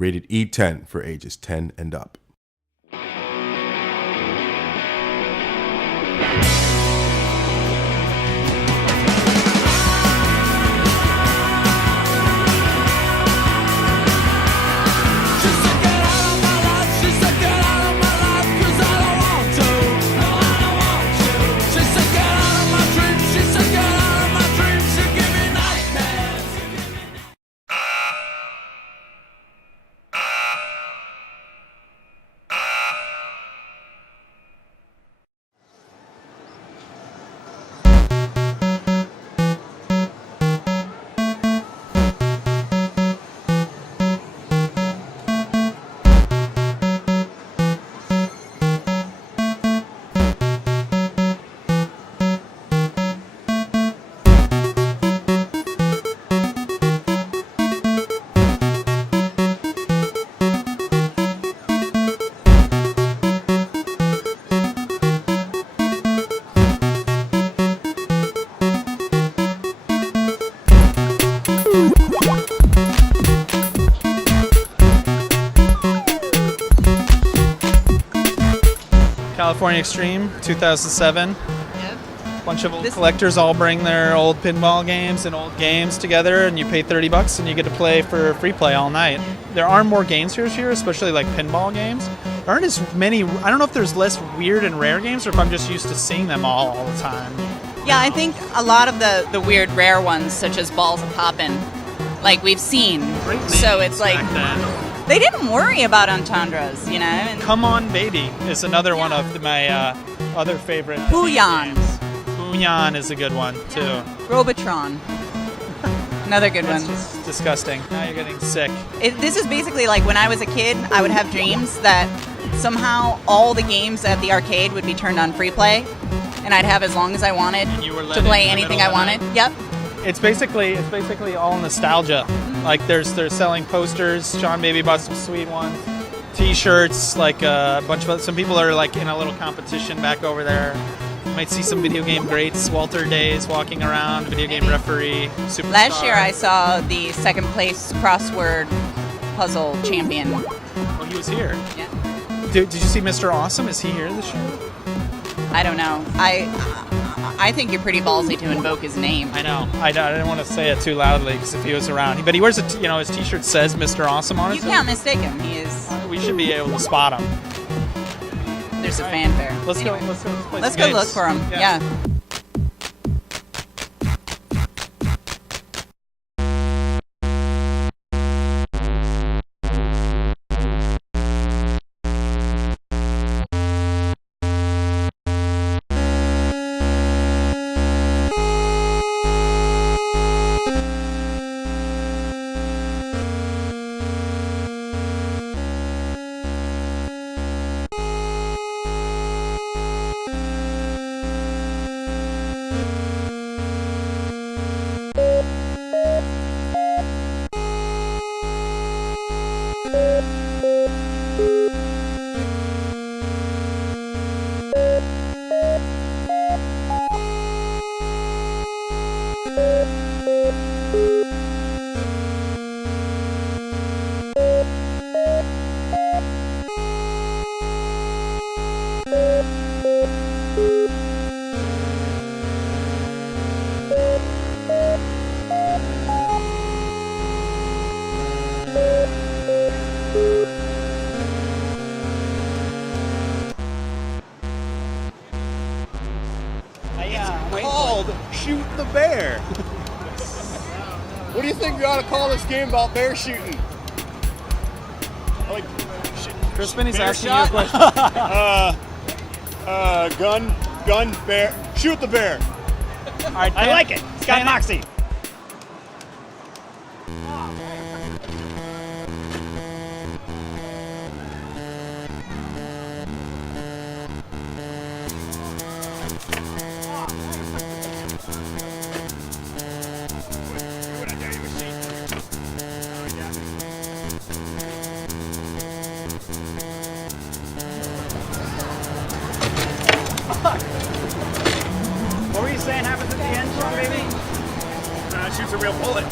Rated E10 for ages 10 and up. California Extreme, 2007. Bunch of old collectors all bring their old pinball games and old games together, and you pay $30 and you get to play for free play all night. There are more games here this year, especially like pinball games. There aren't as many. I don't know if there's less weird and rare games or if I'm just used to seeing them all the time. Yeah, I think a lot of the weird rare ones, such as Balls of Poppin', like we've seen. So it's like they didn't worry about entendres, you know. And Come On Baby is another one of my other favorite. Booyan. Booyan is a good one too. Robotron. Another good That's one. just disgusting. Now you're getting sick. This is basically like when I was a kid, I would have dreams that somehow all the games at the arcade would be turned on free play, and I'd have as long as I wanted And you were let to in play the anything middle I of the wanted. Yep. It's basically all nostalgia. Like they're selling posters. John Baby bought some sweet ones. T-shirts, like a bunch of some people are like in a little competition back over there. You might see some video game greats. Walter Days walking around, video game referee. Superstar. Last year I saw the second place crossword puzzle champion. Oh, he was here. Yeah. Did you see Mr. Awesome? Is he here this year? I don't know. I think you're pretty ballsy to invoke his name. I know. I didn't want to say it too loudly because if he was around, but he wears his T-shirt says Mr. Awesome on it. You can't mistake him. He is. We should be able to spot him. There's a fanfare. Let's Anyway. go. Play Let's some go games. look for him. Yeah. Called Shoot the Bear. What do you think we ought to call this game about bear shooting? Like, Crispin, he's bear asking shot? you a question. Gun, bear, shoot the bear. All right, I like it. It's got moxie. What were you saying happens at the end, Sean, baby? Shoots a real bullet.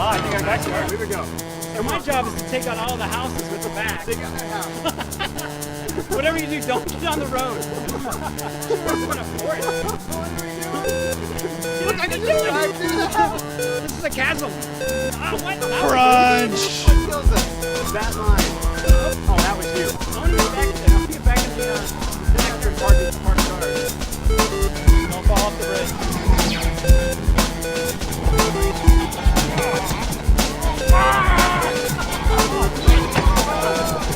I think I got you. All right, here we go. And my job is to take out all the houses with the back. Take out that house. Whatever you do, don't get on the road. We're going to force. Look, I can do it. This is a chasm. Oh, what? Crunch. What kills us? That line. Oh, that was you. I want to get back in there. I want to get back in the next parked cars. Don't fall off the bridge.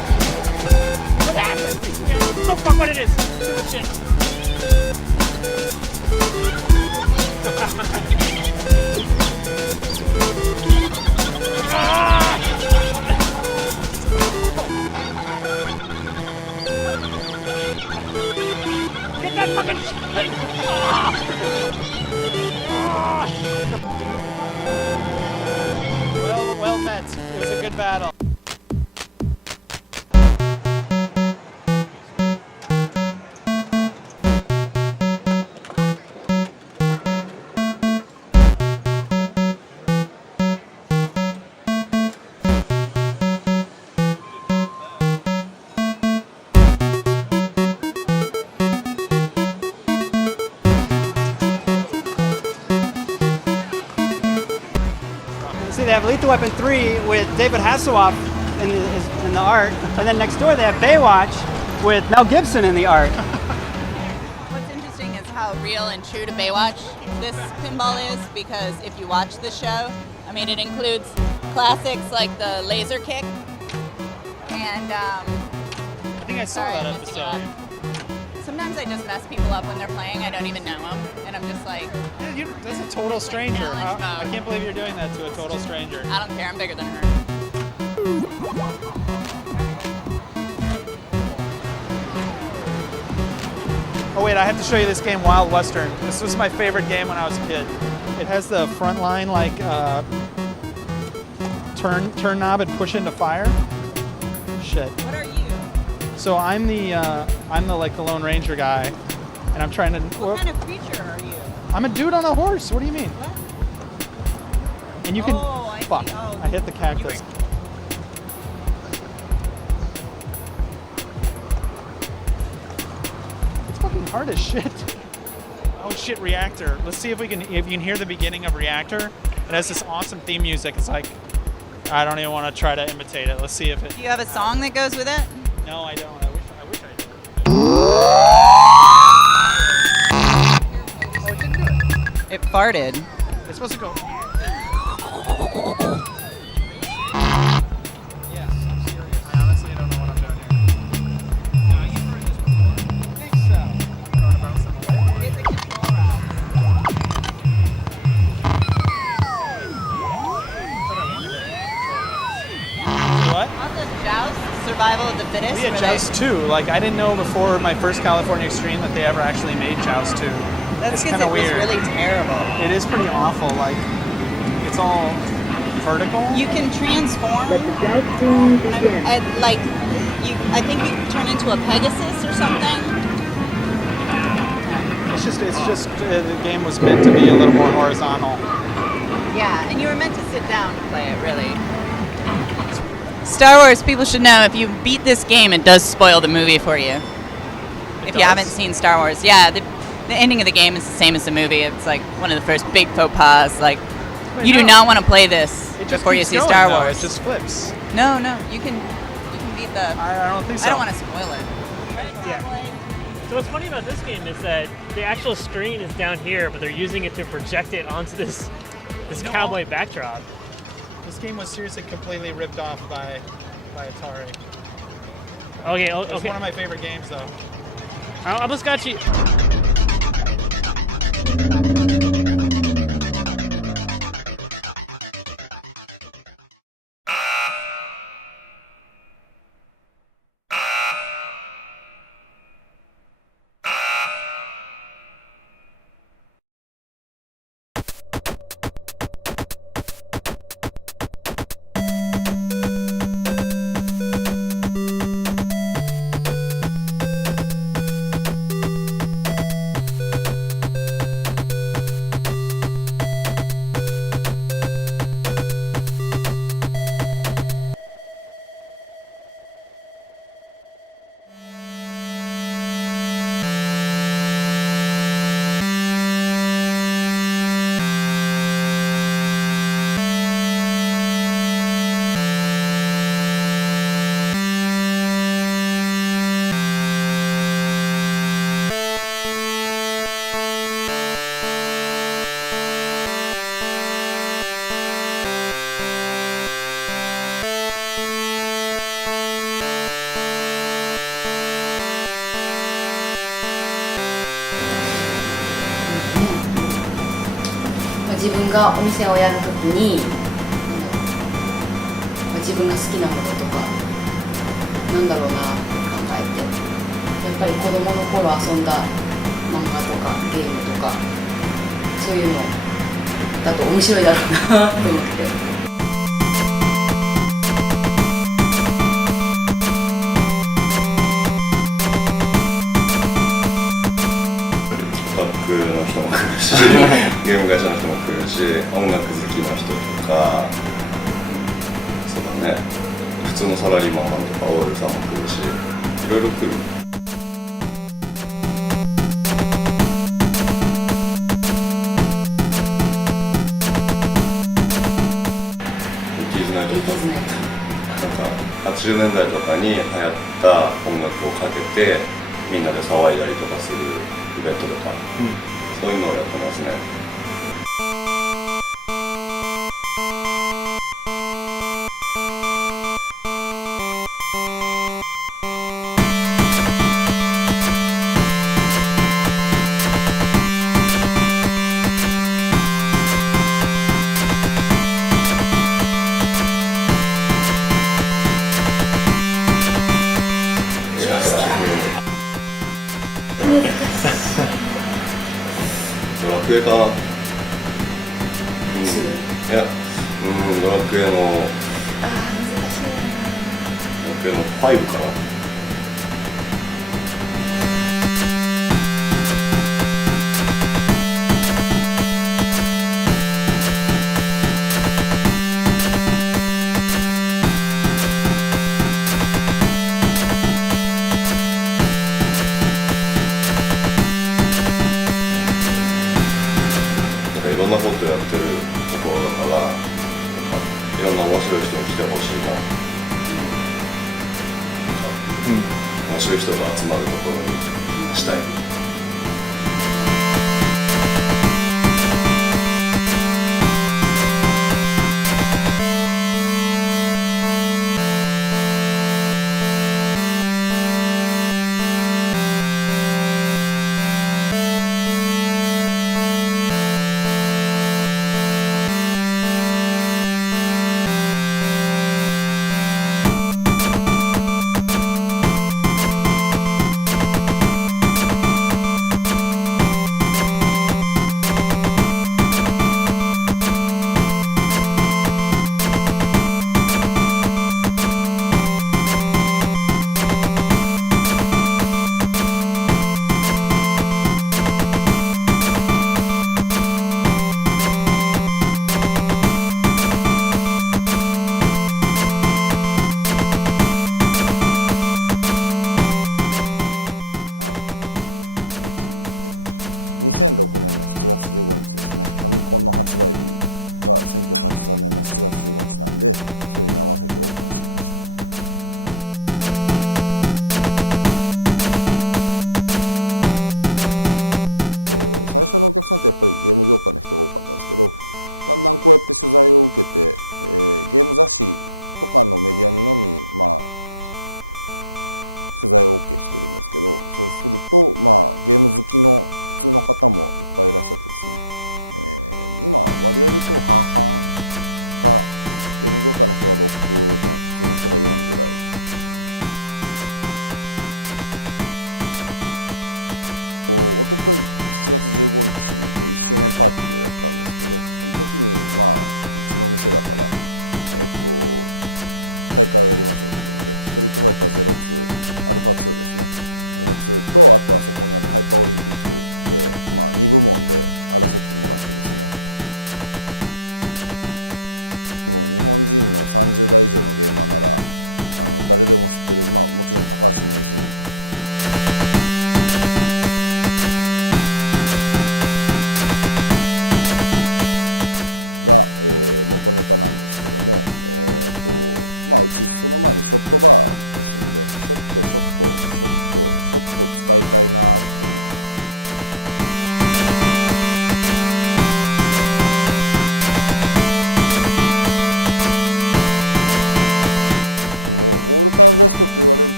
What happened? Oh, fuck what it is. Shit. Get that fucking shit. Well met. It was a good battle. See, they have Lethal Weapon 3 with David Hasselhoff in the art, and then next door they have Baywatch with Mel Gibson in the art. What's interesting is how real and true to Baywatch this pinball is, because if you watch the show, I mean, it includes classics like the laser kick, and I think I saw sorry, that I'm messing episode. up. Sometimes I just mess people up when they're playing. I don't even know them, and I'm just like, Yeah, that's a total stranger. Challenge I mode. can't believe you're doing that to a total stranger. I don't care. I'm bigger than her. Oh wait, I have to show you this game, Wild Western. This was my favorite game when I was a kid. It has the front line like turn knob and push into fire. Shit. What are you? So I'm the like the Lone Ranger guy, and I'm trying to. What kind of creature are you? I'm a dude on a horse. What do you mean? What? And you can. Oh, I see. Fuck! Oh, I hit the cactus. It's fucking hard as shit. Oh shit! Reactor. Let's see if you can hear the beginning of Reactor. It has this awesome theme music. It's like I don't even want to try to imitate it. Let's see if it. Do you have a song that goes with it? No, I don't. I wish I did. Oh, it didn't do it. It farted. It's supposed to go. Yes, I'm serious. I honestly don't know what I'm doing here. No, you've heard this before. I think so. I'm going to bounce them away. It's a control rod. What? Also, Joust, Survival of the Fittest. We had where Joust 2. Like, I didn't know before my first California Extreme that they ever actually made Joust 2. That's It's because kind it of was weird. really terrible. It is pretty awful. Like, it's all vertical. You can transform. I think you can turn into a Pegasus or something. It's just the game was meant to be a little more horizontal. Yeah, and you were meant to sit down to play it, really. Star Wars, people should know, if you beat this game, it does spoil the movie for you. If you does? haven't seen Star Wars. Yeah, the ending of the game is the same as the movie. It's like one of the first big faux pas. Like, Wait, you do no. not want to play this It just before you keeps see going, Star though. Wars. It just flips. No, you can beat the... I don't think so. I don't want to spoil it. Yeah. So what's funny about this game is that the actual screen is down here, but they're using it to project it onto this No. cowboy backdrop. This game was seriously completely ripped off by Atari. Okay, It was okay. one of my favorite games, though. I almost got you. 分がお店をやるときに、自分が好きなものとかなんだろうなって考えて、やっぱり子供の頃遊んだ漫画とかゲームとかそういうのだと面白いだろうなと思って。の人も来るしゲーム会社の人も来るし、音楽好きな人とか、そうだね、普通のサラリーマンとか OL さんも来るし、いろいろ来る。キーズナイトとか、なんか80年代とかに流行った音楽をかけてみんなで騒いだりとかするイベントとか、そういうのをやってますね。ドラクエかな。いや、ドラクエの5かな。いろんなことやってるところだから、いろんな面白い人に来てほしいな、面白い人が集まるところにしたい。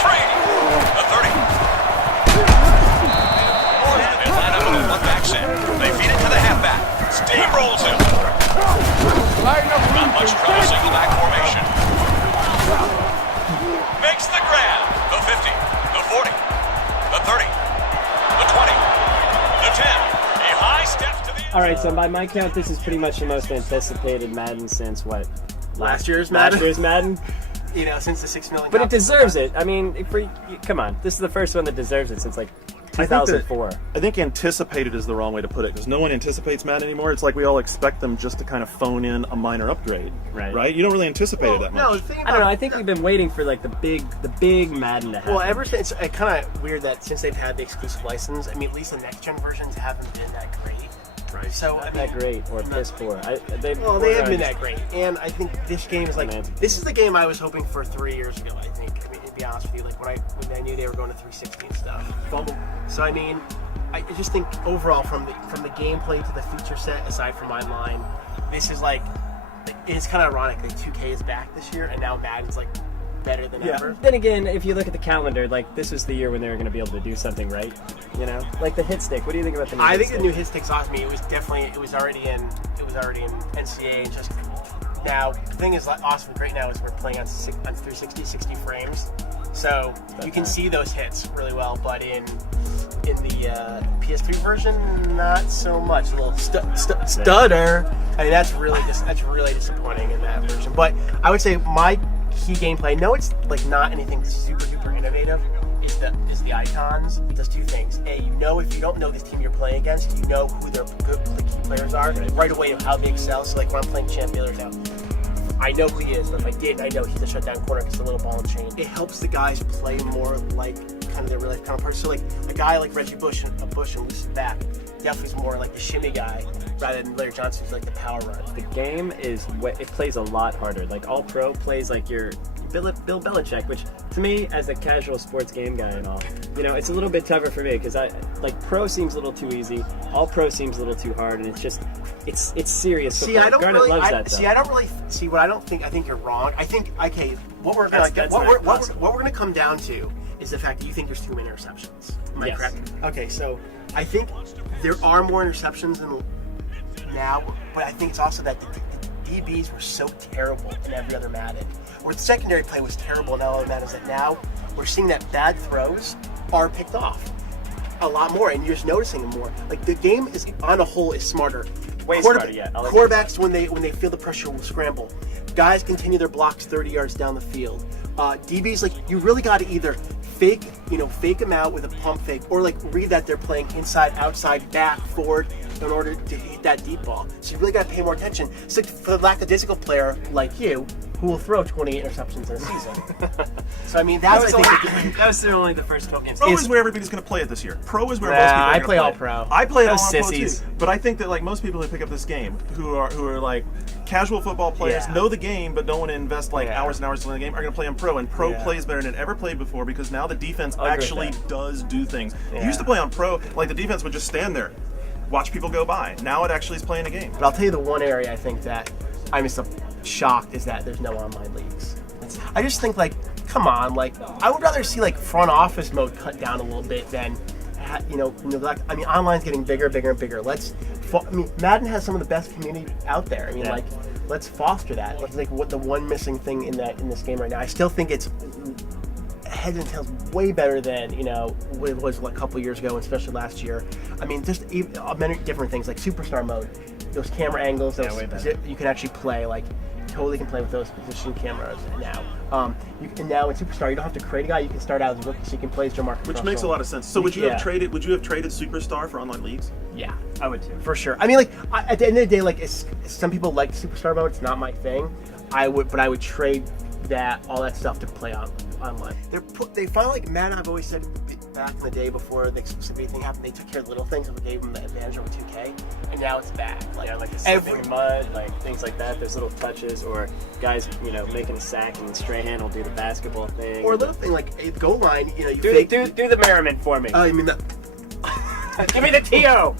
free. The 30. They line up in a one-back set. They feed it to the halfback. Steamrolls him. Not much trouble, single back formation. Makes the grab. The 50, the 40, the 30, the 20, the 10. A high step to the... All right, so by my count, this is pretty much the most anticipated Madden since what? Last year's Madden. Last year's Madden. You know, since the 6 million. But it deserves it. I mean, come on, this is the first one that deserves it since like 2004. I think anticipated is the wrong way to put it because no one anticipates Madden anymore. It's like we all expect them just to kind of phone in a minor upgrade, right? You don't really anticipate it that much. No, the thing I don't know. I think we've been waiting for like the big Madden to happen. Well, ever since it's kind of weird that since they've had the exclusive license, I mean, at least the next gen versions haven't been that great. Right. So not that great or piss poor. They have been that great, and I think this game is like this is the game I was hoping for 3 years ago. I think. I mean, to be honest with you, like when I knew they were going to 360 and stuff. So I mean, I just think overall from the gameplay to the feature set, aside from online, this is like it's kind of ironic that 2K is back this year, and now Madden's like better than ever. Then again, if you look at the calendar, like this was the year when they were going to be able to do something right. You know, like the hit stick. What do you think about the new I hit think stick? the new hit stick's awesome. It was already in NCAA and just now the thing is like awesome great now is we're playing on 360 frames. So you can see those hits really well, but in the PS3 version, not so much. A little stutter. I mean, that's really disappointing in that version. But I would say my key gameplay. No, it's like not anything super duper innovative. Is the icons. It does two things. A, you know if you don't know this team you're playing against, you know who their good key players are right away of how they excel. So like when I'm playing Champ Baylor now, I know who he is. But if I didn't, I know he's a shutdown corner because the little ball and chain. It helps the guys play more like kind of their real life counterparts. So like a guy like Reggie Bush and Lucas back definitely is more like the shimmy guy rather than Larry Johnson who's like the power run. The game it plays a lot harder. Like All Pro plays like your Bill Belichick, which to me, as a casual sports game guy and all, you know, it's a little bit tougher for me because Pro seems a little too easy, All Pro seems a little too hard, and it's just it's serious. See, I don't really see what I don't think. I think you're wrong. I think what we're gonna come down to is the fact that you think there's too many interceptions. Am I correct? Okay, so I think there are more interceptions than now, but I think it's also that the DBs were so terrible in every other Madden, or the secondary play was terrible in all other Maddens, that now we're seeing that bad throws are picked off a lot more, and you're just noticing them more. Like the game is on a whole is smarter. Way smarter, yeah. Quarterbacks when they feel the pressure will scramble. Guys continue their blocks 30 yards down the field. DBs, like you really got to either fake them out with a pump fake, or like read that they're playing inside, outside, back, forward in order to hit that deep ball. So you really got to pay more attention. So for the lackadaisical player like you, who will throw 28 interceptions in a season. So I mean, that was only the first 12 games. Pro is where everybody's going to play it this year. Pro is where most people are going to play. I play All Pro. I play All Pro too. But I think that like most people who pick up this game, who are like casual football players, know the game but don't want to invest like hours and hours in the game, are going to play on Pro. And Pro plays better than it ever played before because now the defense actually does do things. You used to play on Pro, like the defense would just stand there, watch people go by. Now it actually is playing a game. But I'll tell you the one area I think that I'm just shocked is that there's no online leagues. I just think like, come on, like I would rather see like front office mode cut down a little bit than, like, I mean, online's getting bigger and bigger. Madden has some of the best community out there. I mean, like, let's foster that. Let's like what the one missing thing in this game right now. I still think it's heads and tails way better than what it was a couple years ago, especially last year. I mean, just many different things like superstar mode, those camera angles, you can actually play like. Totally can play with those position cameras now. And now in Superstar, you don't have to create a guy. You can start out as a rookie, so you can play as Jamarcus Which Russell. makes a lot of sense. So would you have traded Superstar for online leagues? Yeah, I would too, for sure. I mean, like at the end of the day, like some people like Superstar mode. It's not my thing. I would trade all that stuff to play online. They finally, like Madden, I've always said back in the day before the exclusivity thing happened, they took care of the little things and gave them the advantage over 2K, and now it's back. Like the slipping mud, like things like that. There's little touches, or guys, making a sack, and Strahan will do the basketball thing, or a little thing like a goal line. You do the Merriman for me. Oh, you mean that? Give me the TO.